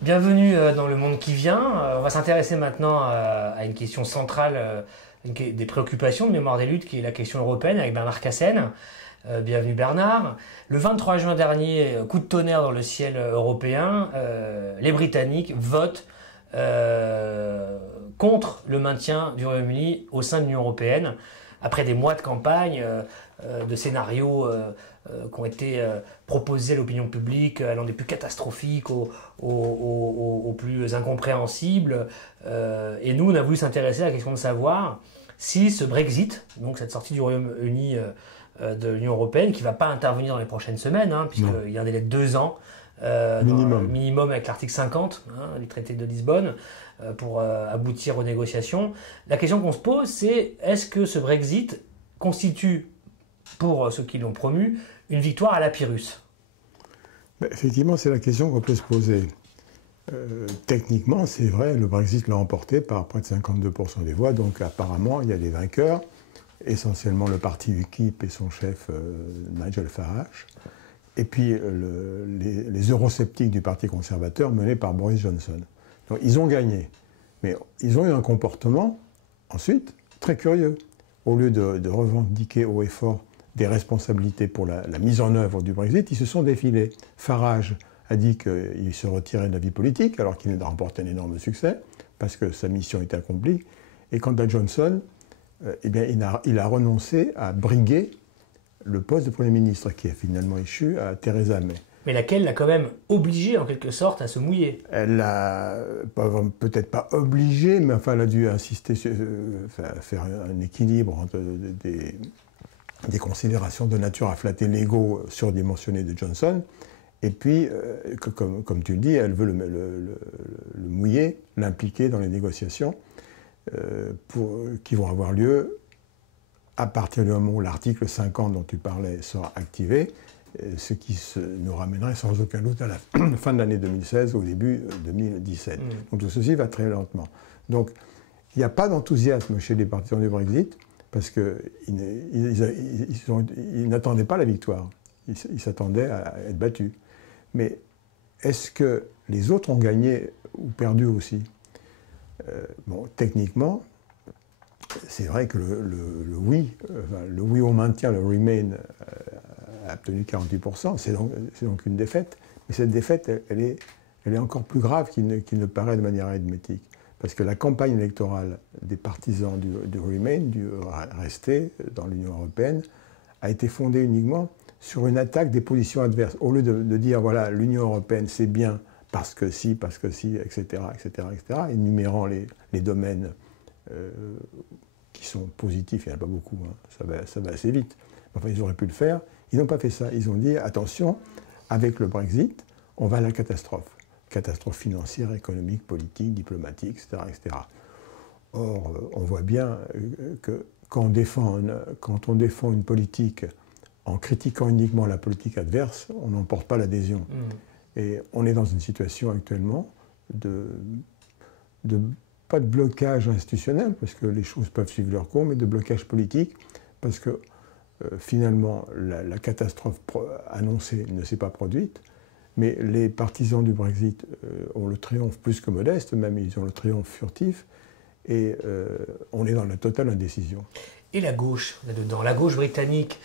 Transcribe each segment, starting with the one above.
Bienvenue dans le monde qui vient. On va s'intéresser maintenant à une question centrale des préoccupations de Mémoire des luttes, qui est la question européenne avec Bernard Cassen. Bienvenue Bernard. Le 23 juin dernier, coup de tonnerre dans le ciel européen, les Britanniques votent contre le maintien du Royaume-Uni au sein de l'Union européenne. Après des mois de campagne, de scénarios qui ont été proposés à l'opinion publique, allant des plus catastrophiques aux plus incompréhensibles. Et nous, on a voulu s'intéresser à la question de savoir si ce Brexit, donc cette sortie du Royaume-Uni de l'Union européenne, qui ne va pas intervenir dans les prochaines semaines, puisqu'il y a un délai de 2 ans, minimum avec l'article 50 du traité de Lisbonne, pour aboutir aux négociations. La question qu'on se pose, c'est est-ce que ce Brexit constitue, pour ceux qui l'ont promu, une victoire à la Pyrrhus? Effectivement, c'est la question qu'on peut se poser. Techniquement, c'est vrai, le Brexit l'a emporté par près de 52% des voix, donc apparemment, il y a des vainqueurs, essentiellement le parti UKIP et son chef Nigel Farage, et puis les eurosceptiques du Parti conservateur menés par Boris Johnson. Donc ils ont gagné, mais ils ont eu un comportement, ensuite, très curieux. Au lieu de revendiquer haut et fort des responsabilités pour la mise en œuvre du Brexit, ils se sont défilés. Farage a dit qu'il se retirait de la vie politique, alors qu'il a remporté un énorme succès, parce que sa mission était accomplie. Et quant à Johnson, eh bien, il a renoncé à briguer le poste de Premier ministre, qui a finalement échu à Theresa May. Mais laquelle l'a quand même obligé, en quelque sorte, à se mouiller. Elle l'a peut-être pas obligé, mais enfin, elle a dû insister sur faire un équilibre entre des considérations de nature à flatter l'ego surdimensionné de Johnson. Et puis, comme tu le dis, elle veut le mouiller, l'impliquer dans les négociations qui vont avoir lieu à partir du moment où l'article 50 dont tu parlais sera activé, ce qui nous ramènerait sans aucun doute à la fin de l'année 2016, au début 2017. Donc tout ceci va très lentement. Donc il n'y a pas d'enthousiasme chez les partisans du Brexit, parce qu'ils n'attendaient pas la victoire. Ils s'attendaient à être battus. Mais est-ce que les autres ont gagné ou perdu aussi? Bon, techniquement, c'est vrai que le oui au maintien, le Remain, a obtenu 48%, c'est donc une défaite. Mais cette défaite, elle est encore plus grave qu'il ne paraît de manière arithmétique. Parce que la campagne électorale des partisans du Remain, du rester dans l'Union européenne, a été fondée uniquement sur une attaque des positions adverses. Au lieu de dire, voilà, l'Union européenne, c'est bien parce que si, etc., énumérant les domaines qui sont positifs, il n'y en a pas beaucoup, ça va assez vite. Enfin, ils auraient pu le faire. Ils n'ont pas fait ça. Ils ont dit, attention, avec le Brexit, on va à la catastrophe. Catastrophe financière, économique, politique, diplomatique, etc. Or, on voit bien que quand on défend une politique en critiquant uniquement la politique adverse, on n'emporte pas l'adhésion. Et on est dans une situation actuellement pas de blocage institutionnel, parce que les choses peuvent suivre leur cours, mais de blocage politique, parce que finalement, la catastrophe annoncée ne s'est pas produite, mais les partisans du Brexit ont le triomphe plus que modeste, même ils ont le triomphe furtif, et on est dans la totale indécision. Et la gauche, là-dedans, la gauche britannique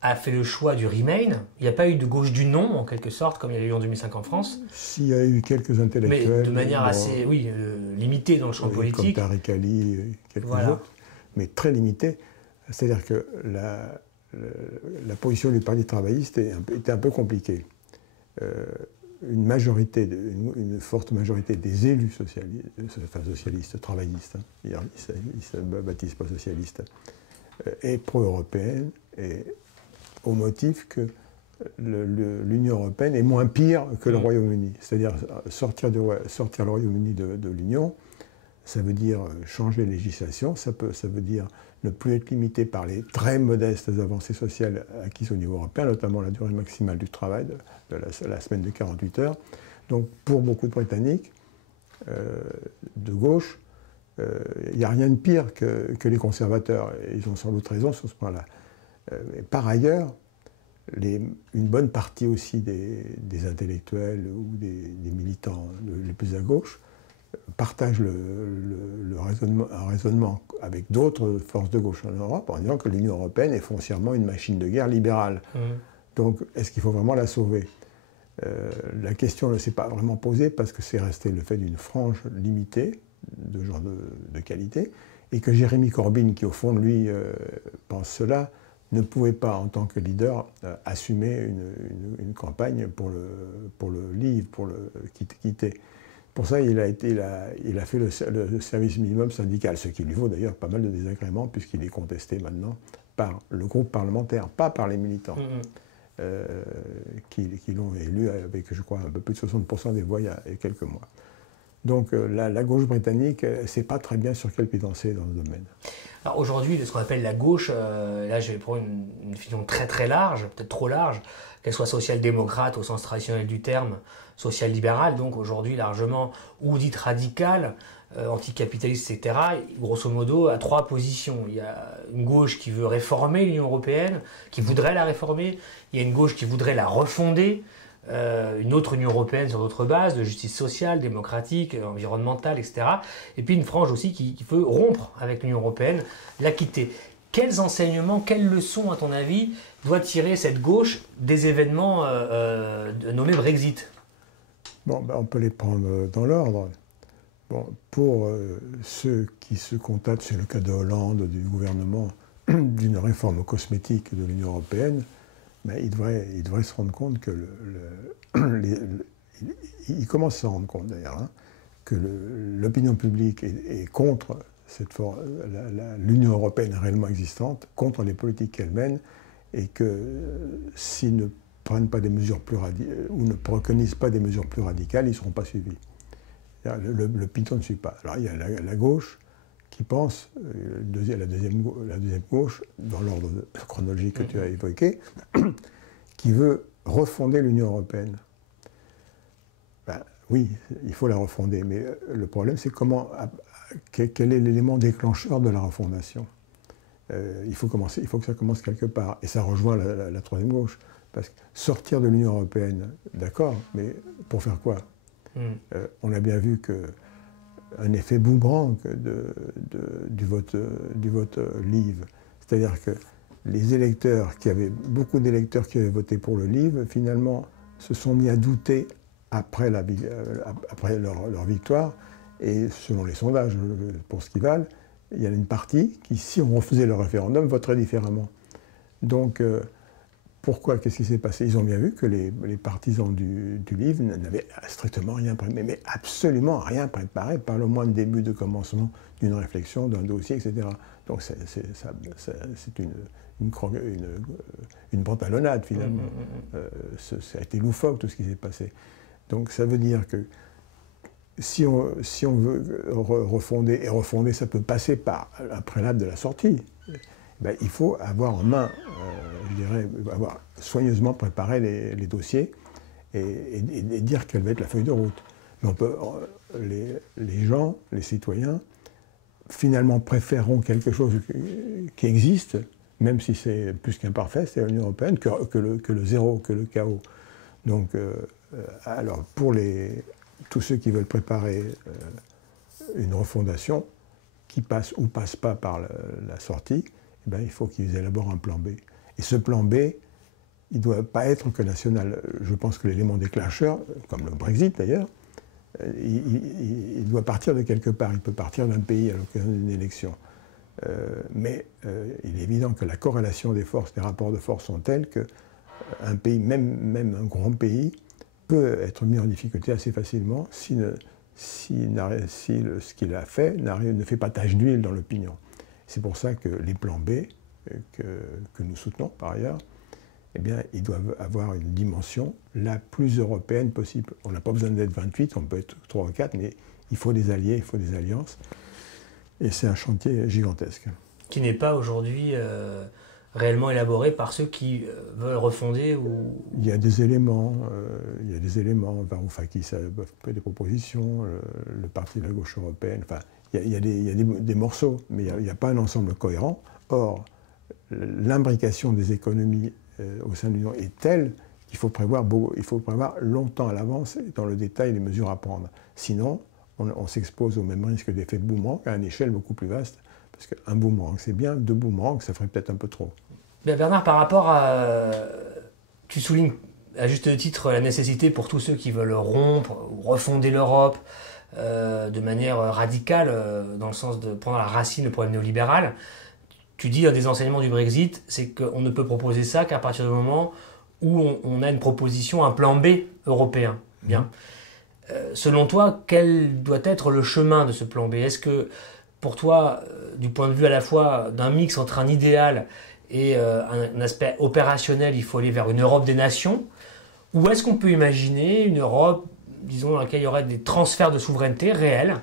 a fait le choix du Remain. Il n'y a pas eu de gauche du non, en quelque sorte, comme il y a eu en 2005 en France. S'il y a eu quelques intellectuels... Mais de manière assez limitée dans le champ politique. Comme Tariq Ali et quelques autres, mais très limitée. C'est-à-dire que la position du Parti travailliste était un peu compliquée. Une forte majorité des élus socialistes, travaillistes, ils ne se baptisent pas socialistes, est pro-européenne, et au motif que l'Union européenne est moins pire que le Royaume-Uni. C'est-à-dire sortir le Royaume-Uni de l'Union, ça veut dire changer les législations, ça veut dire ne plus être limité par les très modestes avancées sociales acquises au niveau européen, notamment la durée maximale du travail de la semaine de 48 heures. Donc pour beaucoup de Britanniques de gauche, il n'y a rien de pire que les conservateurs. Ils ont sans doute raison sur ce point-là. Par ailleurs, une bonne partie aussi des intellectuels ou des militants les plus à gauche partagent un raisonnement avec d'autres forces de gauche en Europe en disant que l'Union européenne est foncièrement une machine de guerre libérale. Donc, est-ce qu'il faut vraiment la sauver? La question ne s'est pas vraiment posée parce que c'est resté le fait d'une frange limitée de gens de qualité et que Jérémy Corbyn, qui au fond de lui pense cela, ne pouvait pas, en tant que leader, assumer une campagne pour le livre, pour le quitter. Pour ça, il a fait le service minimum syndical, ce qui lui vaut d'ailleurs pas mal de désagréments, puisqu'il est contesté maintenant par le groupe parlementaire, pas par les militants, qui l'ont élu avec, je crois, un peu plus de 60% des voix il y a quelques mois. Donc la gauche britannique ne sait pas très bien sur quel pied danser dans ce domaine. Alors aujourd'hui, de ce qu'on appelle la gauche, là je vais prendre une définition très très large, peut-être trop large, qu'elle soit social-démocrate au sens traditionnel du terme, social-libérale, donc aujourd'hui largement, ou dite radicale, anticapitaliste, etc., grosso modo, à trois positions. Il y a une gauche qui veut réformer l'Union européenne, qui voudrait la réformer, il y a une gauche qui voudrait la refonder, une autre Union européenne sur d'autres bases, de justice sociale, démocratique, environnementale, etc. Et puis une frange aussi qui veut rompre avec l'Union européenne, la quitter. Quels enseignements, quelles leçons, à ton avis, doit tirer cette gauche des événements nommés Brexit? Bon, ben, on peut les prendre dans l'ordre. Bon, pour ceux qui se contentent, c'est le cas de Hollande, du gouvernement, d'une réforme cosmétique de l'Union européenne, mais il devrait se rendre compte que il commence à s'en rendre compte d'ailleurs, hein, que l'opinion publique est contre l'Union européenne réellement existante, contre les politiques qu'elle mène, et que s'ils ne prennent pas des mesures plus radicales ou ne préconisent pas des mesures plus radicales, ils ne seront pas suivis. Le piton ne suit pas. Alors il y a la gauche qui pense, la deuxième gauche, dans l'ordre chronologique que tu as évoqué, qui veut refonder l'Union européenne. Ben, oui, il faut la refonder, mais le problème c'est quel est l'élément déclencheur de la refondation? Il faut que ça commence quelque part, et ça rejoint la troisième gauche. Parce que sortir de l'Union européenne, d'accord, mais pour faire quoi? On a bien vu qu'un effet boomerang du vote Leave, c'est-à-dire que les électeurs, beaucoup d'électeurs qui avaient voté pour le Leave, finalement se sont mis à douter après leur victoire, et selon les sondages, pour ce qu'ils valent, il y en a une partie qui, si on refaisait le référendum, voterait différemment. Donc, pourquoi? Qu'est-ce qui s'est passé? Ils ont bien vu que les partisans du livre n'avaient strictement rien préparé, mais absolument rien préparé, par le moins de début de commencement d'une réflexion, d'un dossier, etc. Donc c'est une pantalonnade finalement. Ça a été loufoque tout ce qui s'est passé. Donc ça veut dire que si on veut refonder, et refonder ça peut passer par un préalable de la sortie, ben, il faut avoir en main, je dirais, avoir soigneusement préparé les dossiers et dire quelle va être la feuille de route. Mais les gens, les citoyens, finalement préféreront quelque chose qui existe, même si c'est plus qu'imparfait, c'est l'Union européenne, que le zéro, que le chaos. Donc, alors, pour tous ceux qui veulent préparer une refondation, qui passe ou passe pas par la sortie, eh bien, il faut qu'ils élaborent un plan B. Et ce plan B, il ne doit pas être que national. Je pense que l'élément déclencheur, comme le Brexit d'ailleurs, il doit partir de quelque part. Il peut partir d'un pays à l'occasion d'une élection. Mais il est évident que la corrélation des forces, des rapports de force sont tels qu'un pays, même un grand pays, peut être mis en difficulté assez facilement si ce qu'il a fait ne fait pas tache d'huile dans l'opinion. C'est pour ça que les plans B, que nous soutenons par ailleurs, eh bien, ils doivent avoir une dimension la plus européenne possible. On n'a pas besoin d'être 28, on peut être 3 ou 4, mais il faut des alliés, il faut des alliances. Et c'est un chantier gigantesque. Qui n'est pas aujourd'hui réellement élaboré par ceux qui veulent refonder ou... Il y a des éléments, Varoufakis a fait des propositions, le Parti de la gauche européenne, enfin, il y a des morceaux, mais il n'y a pas un ensemble cohérent. Or, l'imbrication des économies au sein de l'Union est telle qu'il faut prévoir longtemps à l'avance dans le détail les mesures à prendre. Sinon, on s'expose au même risque d'effet boomerang à une échelle beaucoup plus vaste. Parce qu'un boomerang, c'est bien, 2 boomerangs, ça ferait peut-être un peu trop. Bien, Bernard, par rapport à... Tu soulignes à juste titre la nécessité pour tous ceux qui veulent rompre ou refonder l'Europe de manière radicale, dans le sens de prendre à la racine le problème néolibéral. Tu dis, un des enseignements du Brexit, c'est qu'on ne peut proposer ça qu'à partir du moment où on a une proposition, un plan B européen. Bien. Selon toi, quel doit être le chemin de ce plan B? Est-ce que, pour toi, du point de vue à la fois d'un mix entre un idéal et un aspect opérationnel, il faut aller vers une Europe des nations? Ou est-ce qu'on peut imaginer une Europe, disons, dans laquelle il y aurait des transferts de souveraineté réels,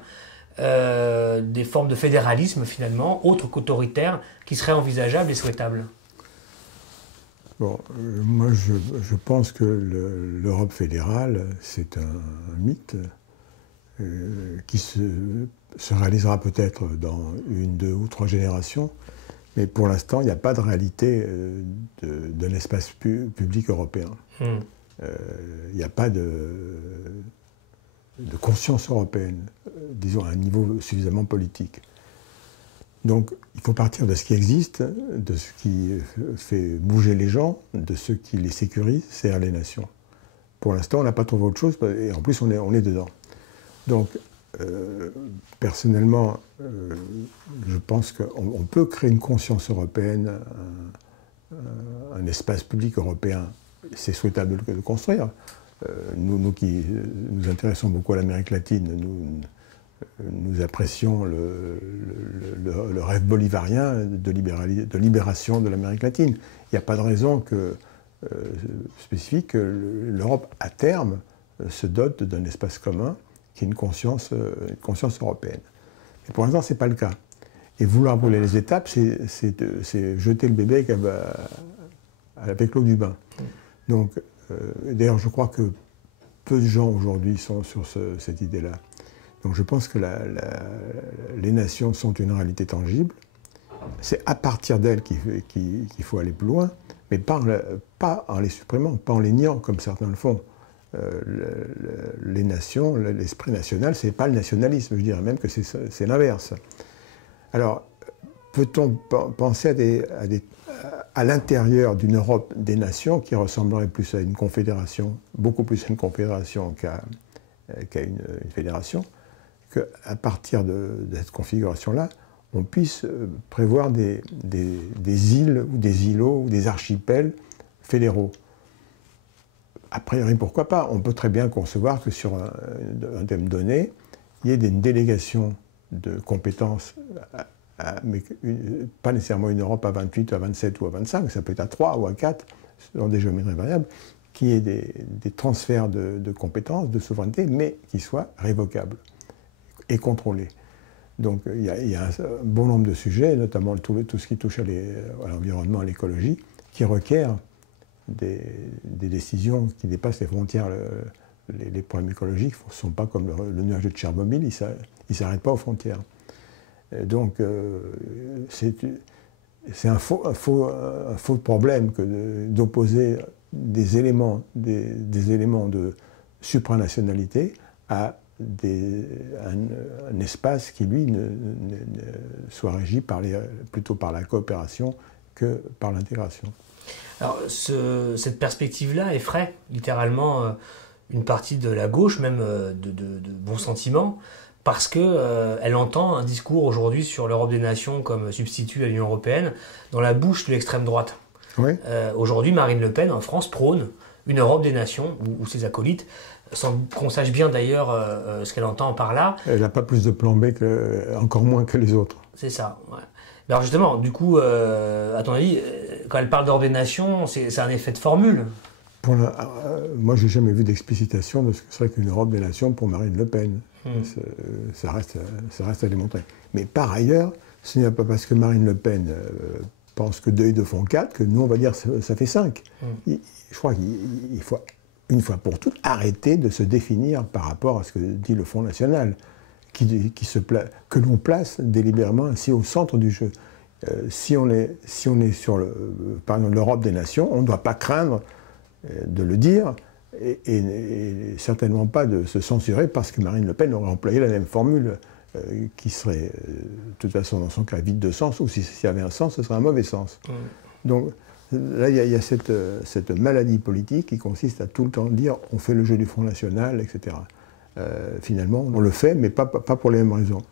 des formes de fédéralisme finalement, autres qu'autoritaires, qui seraient envisageables et souhaitables? Bon, moi je pense que l'Europe fédérale, c'est un mythe qui se réalisera peut-être dans 1, 2 ou 3 générations, mais pour l'instant, il n'y a pas de réalité d'un espace public européen. Il n'y a pas de conscience européenne, disons à un niveau suffisamment politique. Donc il faut partir de ce qui existe, de ce qui fait bouger les gens, de ce qui les sécurise, c'est-à-dire les nations. Pour l'instant, on n'a pas trouvé autre chose, et en plus on est dedans. Donc personnellement, je pense qu'on peut créer une conscience européenne, un espace public européen. C'est souhaitable de le construire. Nous qui nous intéressons beaucoup à l'Amérique latine, nous apprécions le rêve bolivarien de libération de l'Amérique latine. Il n'y a pas de raison spécifique que l'Europe, à terme, se dote d'un espace commun qui est une conscience européenne. Mais pour l'instant, ce n'est pas le cas. Et vouloir brûler les étapes, c'est jeter le bébé avec l'eau du bain. Donc, d'ailleurs, je crois que peu de gens aujourd'hui sont sur cette idée-là. Donc je pense que les nations sont une réalité tangible. C'est à partir d'elles qu'il faut aller plus loin, mais pas en les supprimant, pas en les niant, comme certains le font. Les nations, l'esprit national, ce n'est pas le nationalisme, je dirais même que c'est l'inverse. Alors, peut-on penser à l'intérieur d'une Europe des nations qui ressemblerait plus à une confédération, beaucoup plus à une confédération qu'à une fédération, qu'à partir de cette configuration-là, on puisse prévoir des îles ou des îlots ou des archipels fédéraux. A priori, pourquoi pas? On peut très bien concevoir que sur un thème donné, il y ait une délégation de compétences, mais pas nécessairement une Europe à 28, à 27 ou à 25, ça peut être à 3 ou à 4, dans des géométries variables, qui ait des transferts de compétences, de souveraineté, mais qui soient révocables et contrôlés. Donc il y a un bon nombre de sujets, notamment tout ce qui touche à l'environnement, à l'écologie, qui requièrent des décisions qui dépassent les frontières. Les problèmes écologiques ne sont pas comme le nuage de Tchernobyl, ils ne s'arrêtent pas aux frontières. Donc c'est un faux problème que d'opposer des éléments de supranationalité à un espace qui, lui, soit régi plutôt par la coopération que par l'intégration. Alors, cette perspective-là effraie littéralement une partie de la gauche, même de bons sentiments, parce qu'elle entend un discours aujourd'hui sur l'Europe des nations comme substitut à l'Union européenne dans la bouche de l'extrême droite. Oui. Aujourd'hui, Marine Le Pen, en France, prône une Europe des nations, ou ses acolytes, sans qu'on sache bien d'ailleurs ce qu'elle entend par là. Elle n'a pas plus de plan B, encore moins que les autres. C'est ça, ouais. Alors justement, du coup, à ton avis, quand elle parle d'Europe des nations, c'est un effet de formule? Moi, je n'ai jamais vu d'explicitation de ce que serait qu'une Europe des nations pour Marine Le Pen. Ça reste à démontrer. Mais par ailleurs, ce n'est pas parce que Marine Le Pen pense que 2 et 2 font 4 que nous, on va dire ça fait 5. Je crois qu'il faut, une fois pour toutes, arrêter de se définir par rapport à ce que dit le Front National, que l'on place délibérément ainsi au centre du jeu. Si on est sur par exemple l'Europe des nations, on ne doit pas craindre de le dire et certainement pas de se censurer parce que Marine Le Pen aurait employé la même formule qui serait de toute façon dans son cas vide de sens, ou s'il y avait un sens, ce serait un mauvais sens. Donc là, il y a cette maladie politique qui consiste à tout le temps dire on fait le jeu du Front National, etc. Finalement, on le fait, mais pas pour les mêmes raisons.